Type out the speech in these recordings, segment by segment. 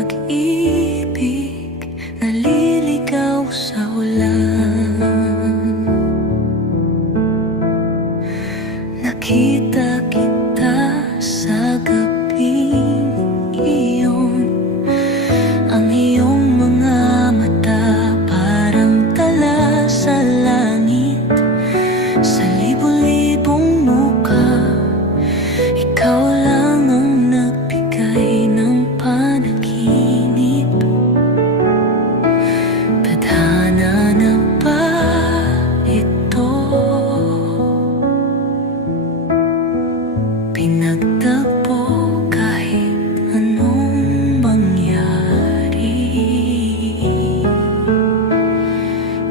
pag-ibig naliligaw sa ulan. Nakita kita sa gabing iyon, ang iyong mga mata parang tala sa langit. Sa libo-libong muka, ikaw lang ang nagbigay ng panaginip. Tadhana na ba ito? Pinagtagpo kahit anong mangyari.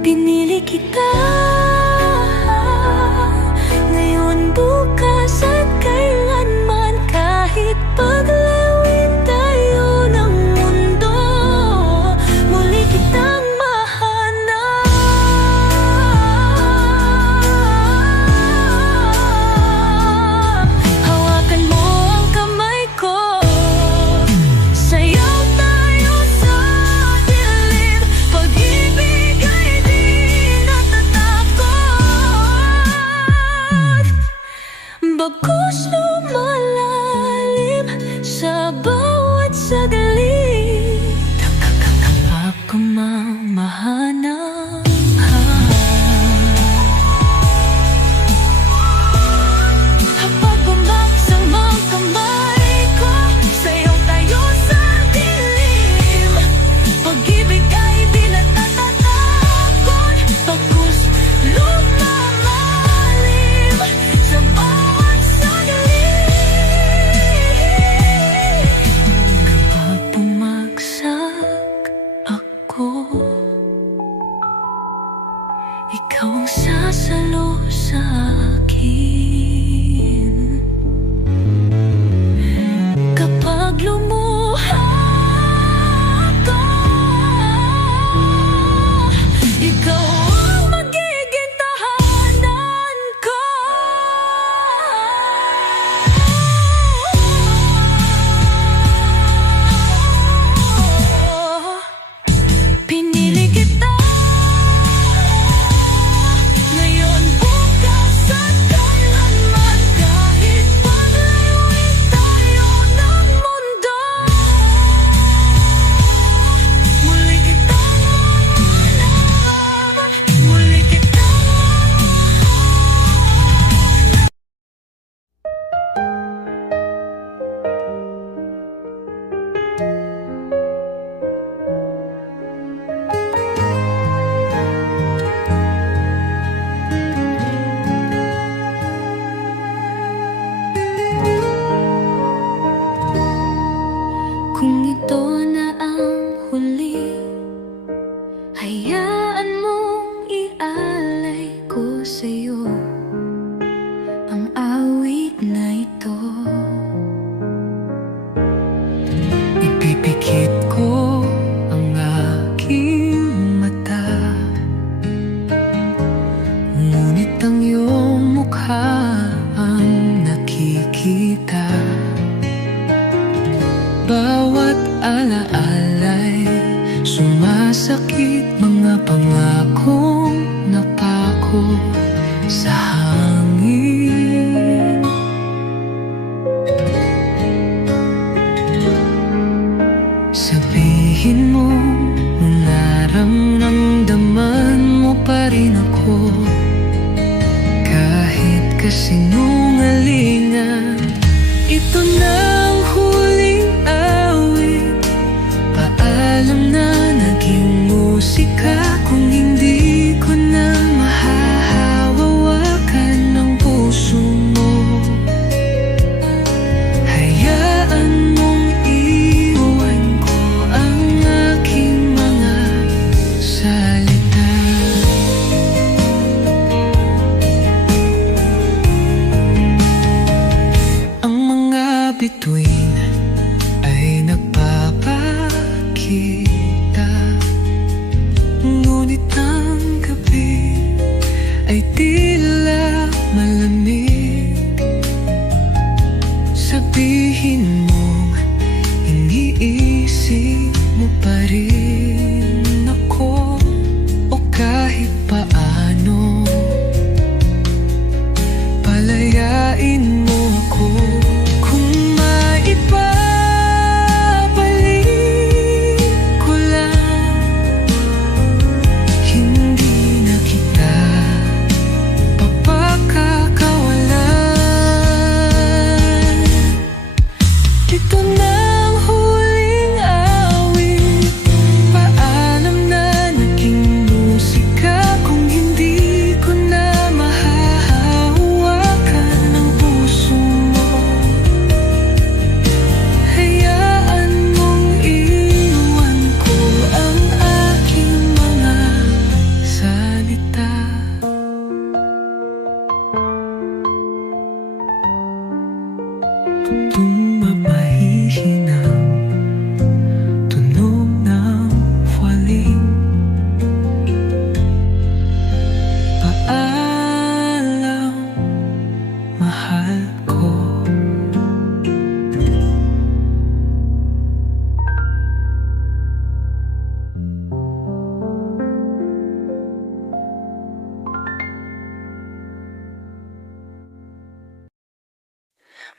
Pinili kita ngayon, bukas at kailanman, kahit paglawin tayo ng mundo, muli kitang mahanap. Hawakan mo ang kamay ko, sayaw tayo sa dilim. Pag-ibig ay di natatakot, bagkus lumalalim sa bawat saglit. Ako mamahanap. Kapag bumaksang mga kamay ko, sayaw tayo sa dilim. Pag-ibig ay di natatakot, bagkus lumalalim sa bawat saglit. Kapag bumagsak ako, ikaw ang sasalo sa akin. Kapag lumuha ako, ikaw ang magiging tahanan ko. Pinili kita ngayon, bukas at kailanman, kahit paglayuin tayo ng mundo, muli kitang mahanap, muli kitang kung ito na ang huli, hayaan mong ialay ko sa'yo ang awit na ito. Ipipikit ko ang aking mata, ngunit ang iyong mukha ang nakikita. Bawat alala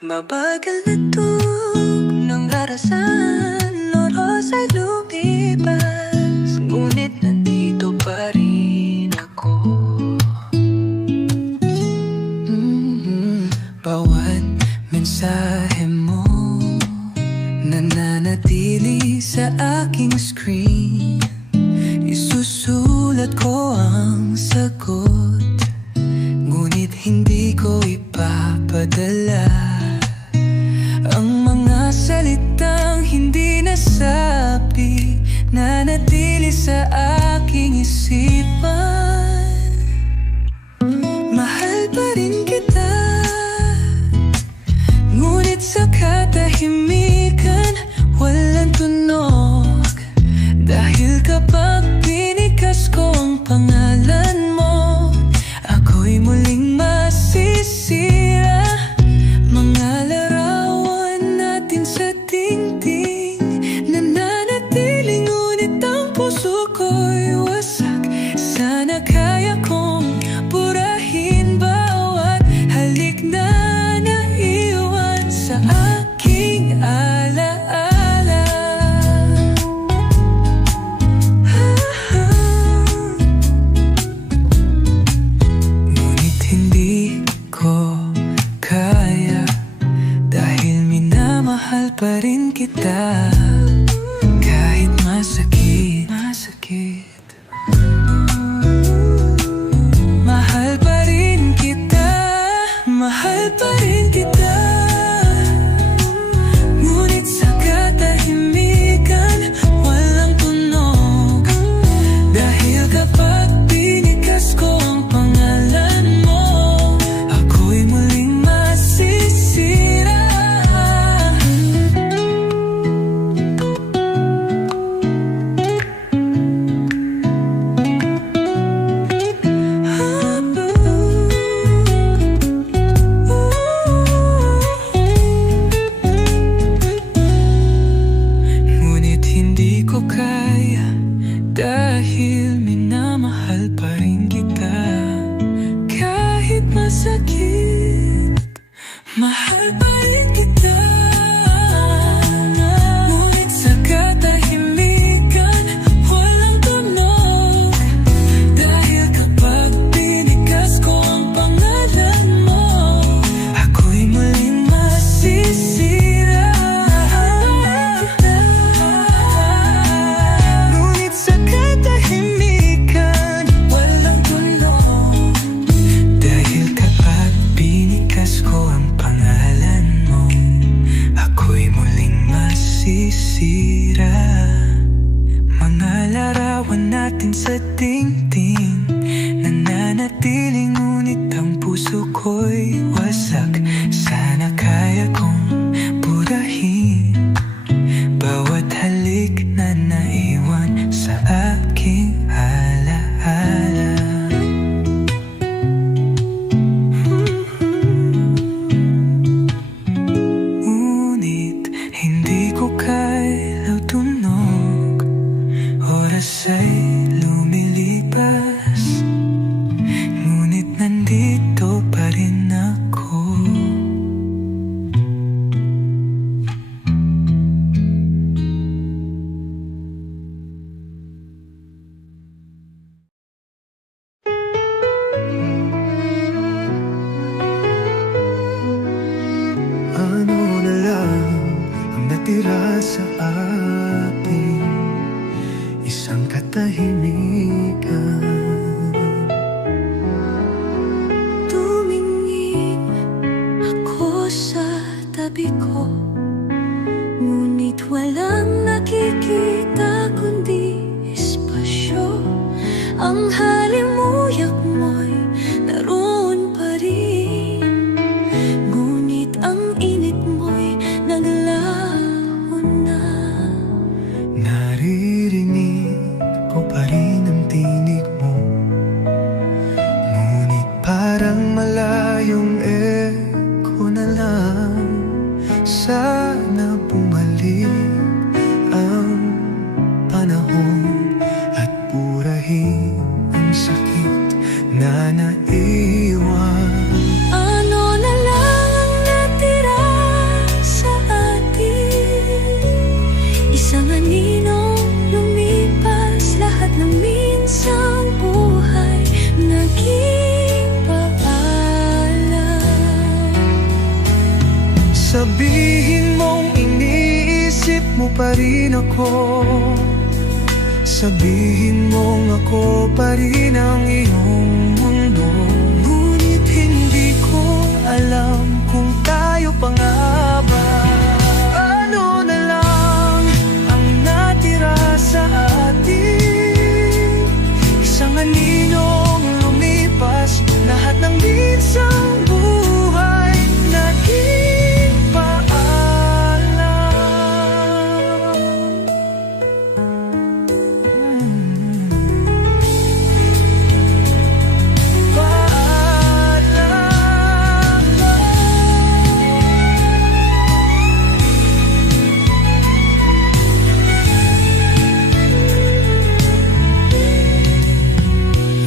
Mabagal na tug ng larasan, oras ay lumipas, ngunit nandito pa rin ako. Bawat mensahe mo nananatili sa aking screen. Isusulat ko ang sagot, ngunit hindi ko ipapadala ang mga salitang hindi nasabi, nanatili sa aking isipan. Mahal pa rin kita, ngunit sa katahimikan walang tunog. Dahil kapag binikas ko ang pangalan mo, ako'y muling masisira. Mga larawan natin sa dingding nananatili, ngunit ang puso ko'y wasak. Sana kaya kong burahin bawat halik na naiwan sa aking alaala. Ngunit hindi ko kaya, dahil minamahal pa rin kita. Kahit masakit, mahal pa rin kita, mahal pa rin kita. Ngunit sa katahimikan walang tunog. Dahil kapag binikas ko ang pangalan mo, ako'y muling masisira. Ngunit hindi ko kaya, dahil minamahal pa rin kita. Kahit masakit, mahal pa rin kita. Ngunit sa katahimikan walang tunog. Dahil kapag binikas ko ang pangalan mo, ako'y muling masisira. Ngunit sa katahimikan walang tunog. Dahil kapag binikas ko ang pangalan mo, ako'y muling masisira. Mga larawan natin sa dingding nananatili, ngunit ang puso ko'y wasak. Sana kaya kong burahin bawat halik na naiwan sa aking alaala. Ngunit hindi ko kaya tunog. Oras ay lumilipas, ngunit nandito pa rin ako. Ano na lang ang natira sa ating isang katahimikan? Tumingin ako sa tabi ko, ngunit walang nakikita kundi espasyo. Ang halimuyak mo'y naroon pa rin, ngunit ang init mo'y naglaho na. Naririnig ko pa pa rin ako. Sabihin mong ako pa rin ang iyong mundo. Ngunit hindi ko alam kung tayo pa nga ba. Ano na lang ang natira sa atin? Isang aninong lumipas, lahat ng minsang buhay naging paalam.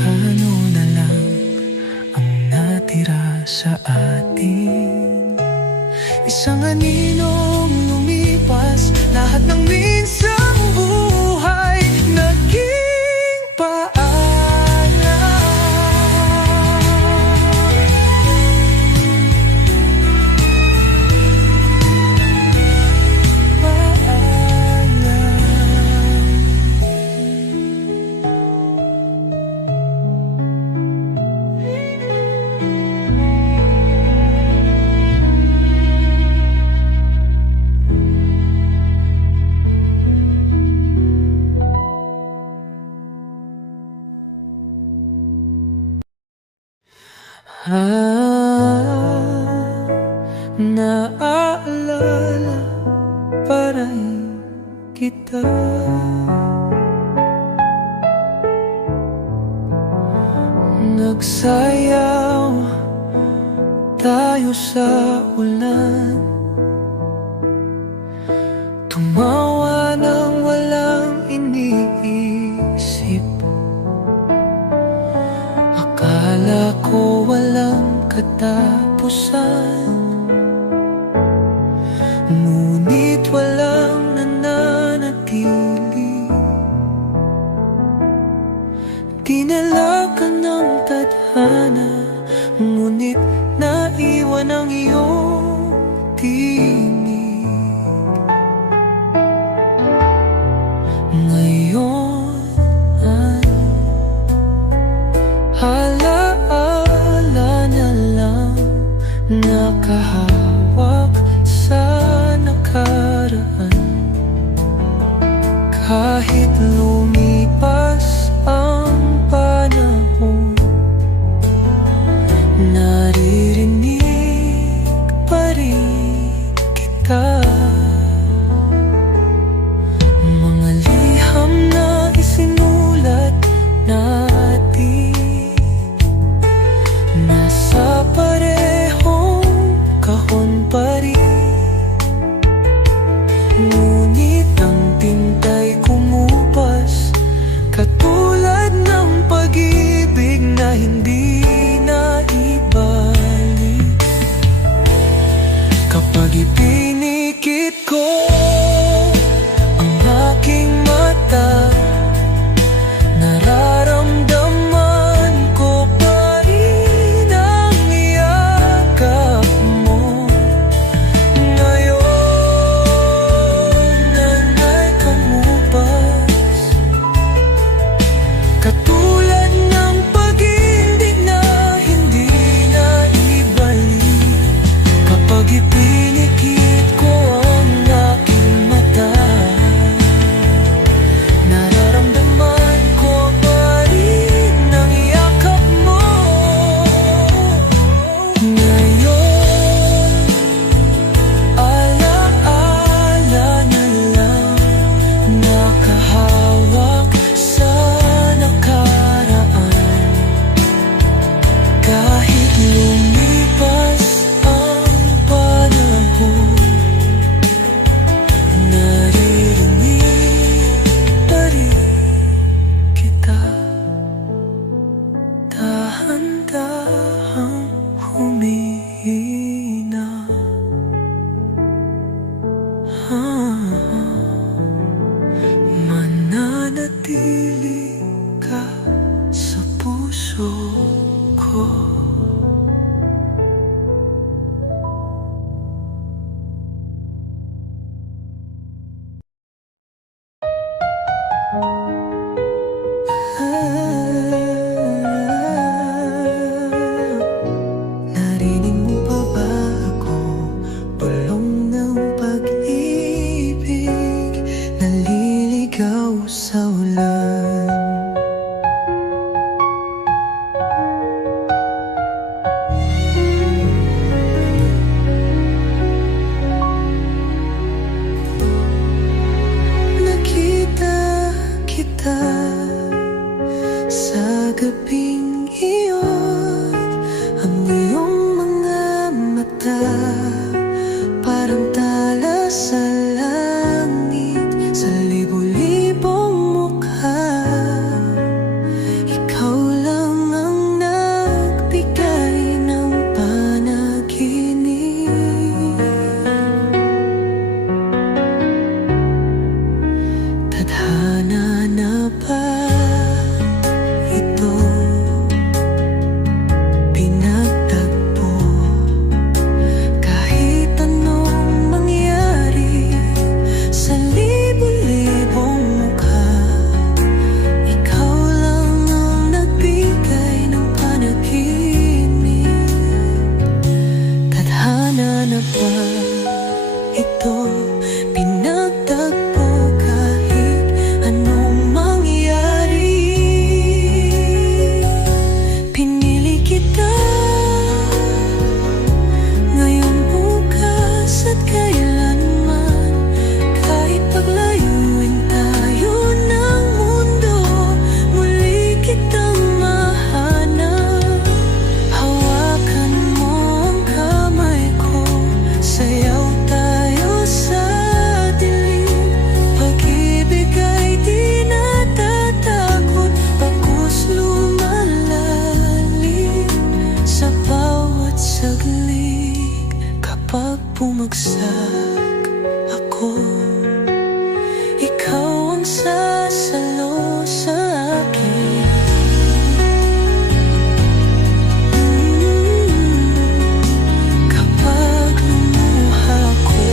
Ano na lang ang natira sa atin? Isang aninong lumipas, lahat ng minsang buhay naging paalam. Naaalala pa rin kita. Nagsayaw tayo sa ulan, tumawa ng walang iniisip. Akala ko walang katapusan, ngunit walang nananatili. Dinala ka ng tadhana, ngunit naiwan ang iyong tinig. Ngayon ay alaala na lang, nakahawak sa nakaraan. Kahit lumipas ang panahon, naririnig pa rin kita. Mga liham na isinulat natin, nasa parehong kahon pa rin. Ngunit ang tintay kumupas, katulad ng pag-ibig na hindi naibalik. Kapag ipinikit ko ang aking mata, nararamdaman ko pa rin ang yakap mo. Ngayon na'y kumupas, katulad ng pag-ibig na hindi naibalik. Kapag ipinikit ko ang aking mata, nararamdaman ko pa rin ang yakap mo. Ngayon, alaala na lang, nakahawak sa nakaraan. Kahit lumipas ang panahon, naririnig pa rin kita. Dahan-dahang humihina, mananatili ka sa puso ko. Tadhana na ba ito? Pinagtagpo kahit anong mangyari sa libo-libong mukha. Ikaw lang ang nagbigay ng panaginip. Tadhana na ba ito? Pinagtagpo kahit anong mangyari. Pinili kita ngayon, bukas at kailanman. Kahit paglayuin tayo ng mundo, muli kitang mahanap. Hawakan mo ang kamay ko, sayaw tayo sa dilim. Pag-ibig ay di natatakot, bagkus lumalalim sa bawat saglit. Kapag bumagsak ako, ikaw ang sasalo sa akin. Kapag lumuha ako,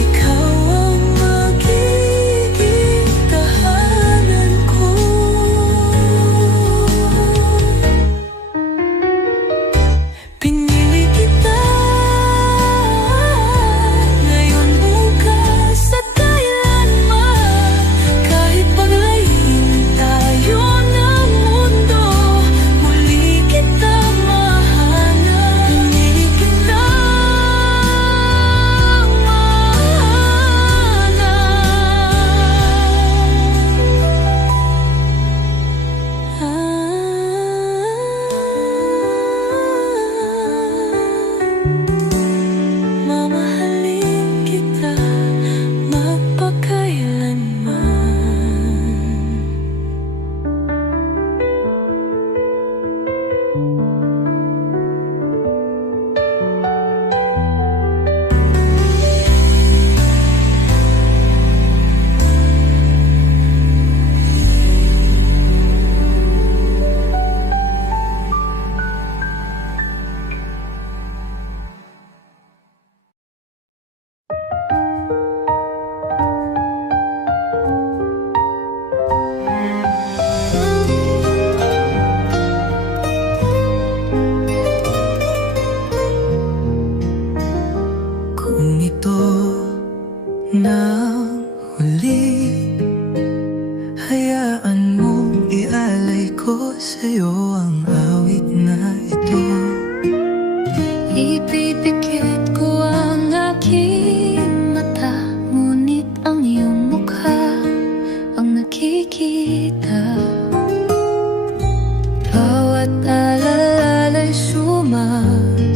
ikaw ang magiging tahanan ko. Pinili kita ngayon, bukas at kailanman. Kahit paglayuin tayo ng mundo, muli kita mahanap. Pinili kita mamahalin kita magpakailanman. Kung ito na ang huli, hayaan mong ialay ko sa'yo ang awit na ito. Ipipikit ko ang aking mata, ngunit ang iyong mukha ang nakikita. Bawat alala'y sumasakit,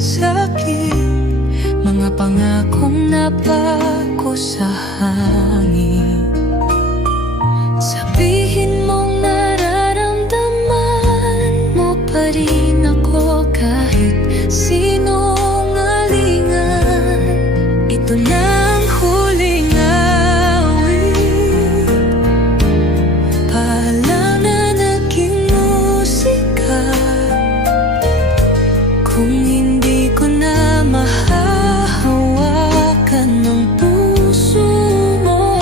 mga pangakong napako sa hangin. Sabihin mong nararamdaman mo pa rin ako kahit sinungalingan. Ito na ang huling awit, paalam na naging musika. Kung hindi ko na mahahawakan ang puso mo,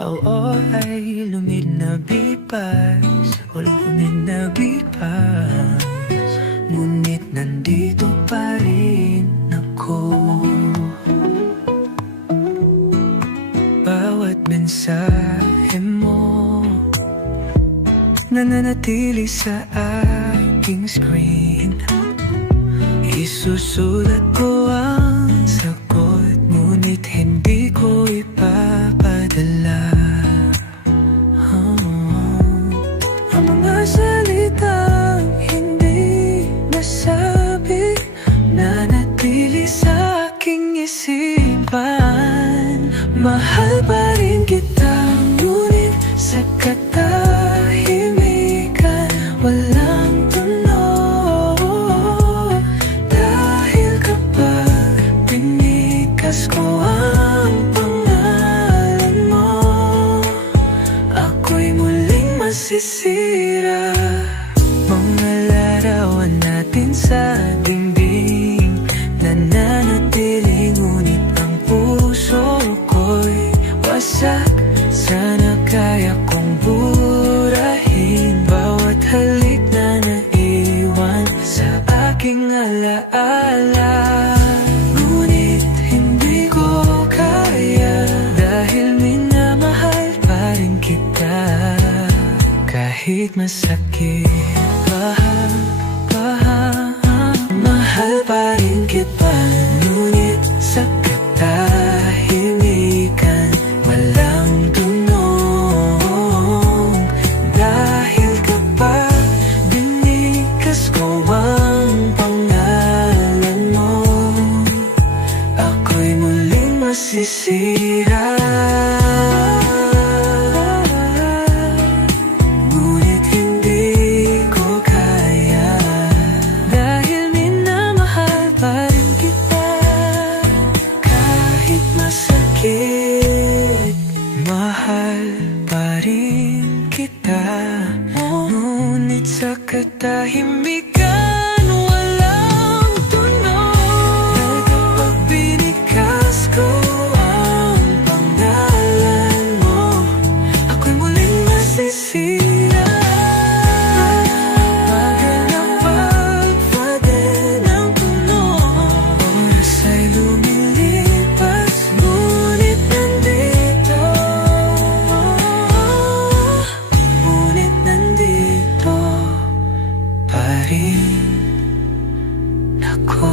Oo ay lumid na bipas, o lumid na bipas, ngunit nandito pa rin ako. Bawat mensahe mo nananatili sa aking screen. Isusulat ko ang sagot, ngunit hindi ko ipapadala. Ang mga salitang hindi nasabi nanatili sa aking isipan. Mahal pa rin kita, ngunit sa katahimikan walang tunog. Dahil kapag pinikas ko ang pangalan mo, ako'y muling masisira. Mga larawan natin sa dingding nananatili, ngunit ang puso ko'y wasak. Sana kaya kong burahin bawat halik na naiwan sa aking alaala. Ngunit hindi ko kaya, dahil minamahal pa rin kita. Kahit masakit, mahal pa rin kita. Ngunit sa katahimikan walang tunog. Dahil kapag binikas ko ang pangalan mo, ako'y muling masisira. Ngunit hindi ko kaya, dahil minamahal pa rin kita. Kahit masakit, mahal pa rin kita. Ngunit sa katahimikan walang tunog. Dahil kapag binikas ko ang pangalan mo, ako'y muling masisira. Maghanap pagpaden ang tunog. Oras ay lumilipas, ngunit nandito. Ngunit nandito pa rin ako.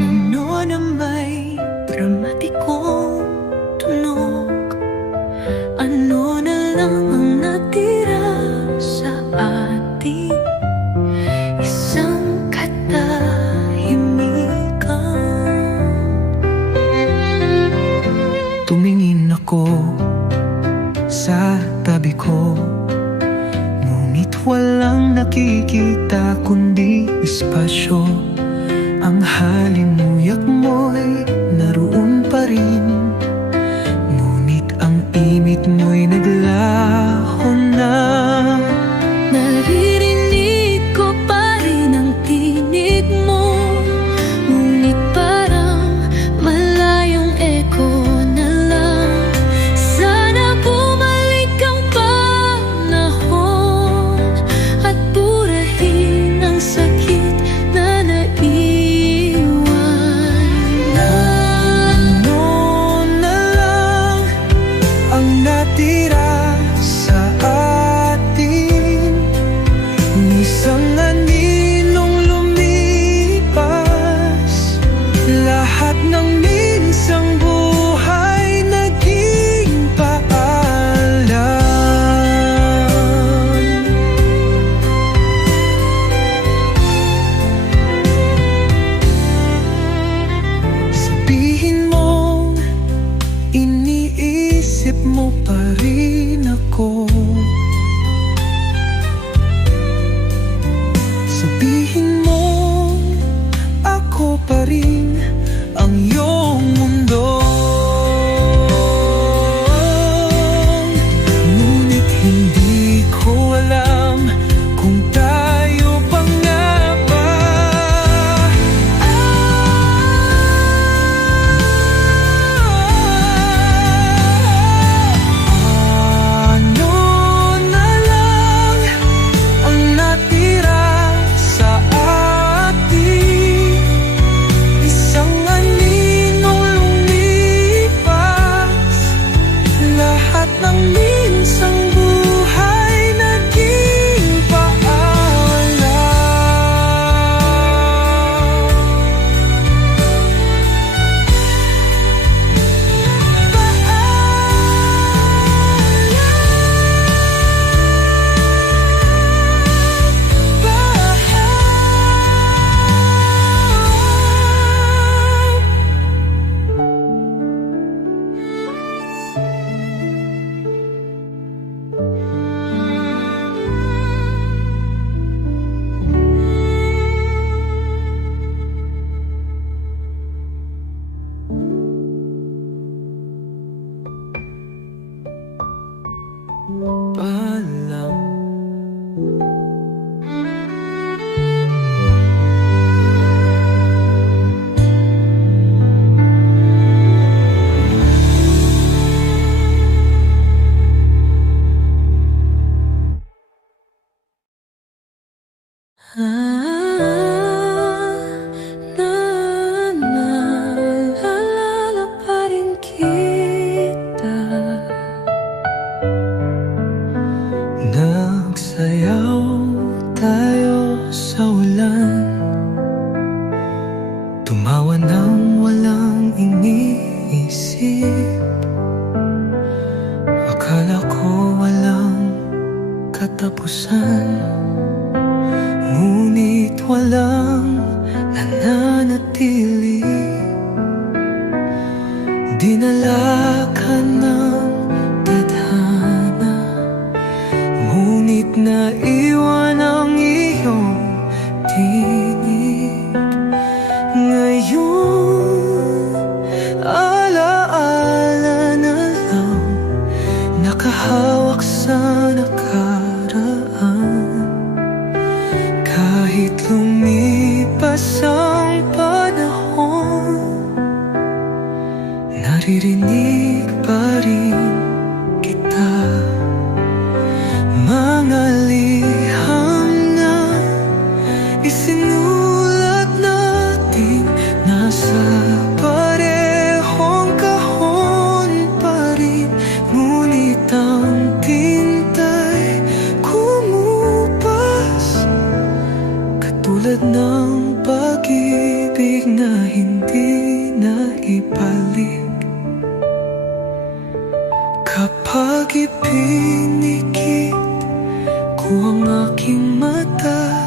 Mundo na may dramatikong tunog, ano na lang ang natira sa ating isang katahimikan. Tumingin ako sa tabi ko, ngunit walang nakikita kundi espasyo. Ang halimuyak mo'y naroon pa rin, ngunit ang imit mo'y naglaho na. Naririnig ko pa rin ang tinig mo, ngunit parang malayong eko na lang. Sana bumalik ang panahon at burahin ang sakit na naiwan. Ano na lang ang natira rin ako. Sabihin mo, ako pa rin ang iyong mundo. Ngunit hindi ko alam kung tayo pa nga ba. Ano na lang ang natira sa atin? Isang aninong lumipas, lahat ng minsang buhay naging paalam. Paalam. Naalala pa rin kita. Nagsayaw tayo sa ulan, tumawa nang walang iniisip. Akala ko walang katapusan, ngunit walang nananatili. Dinala ka ng tadhana, ngunit naiwan ang iyong tinig. Ngayon, alaala na lang, nakahawak sa nakaraan. Kahit lumipas ang panahon, naririnig pa rin kita. Mga liham na isinulat natin, nasa parehong kahon pa rin. Ngunit ang tinta'y kumupas, katulad ng pag-ibig na hindi naibalik. Kapag ipinikit ko ang aking mata,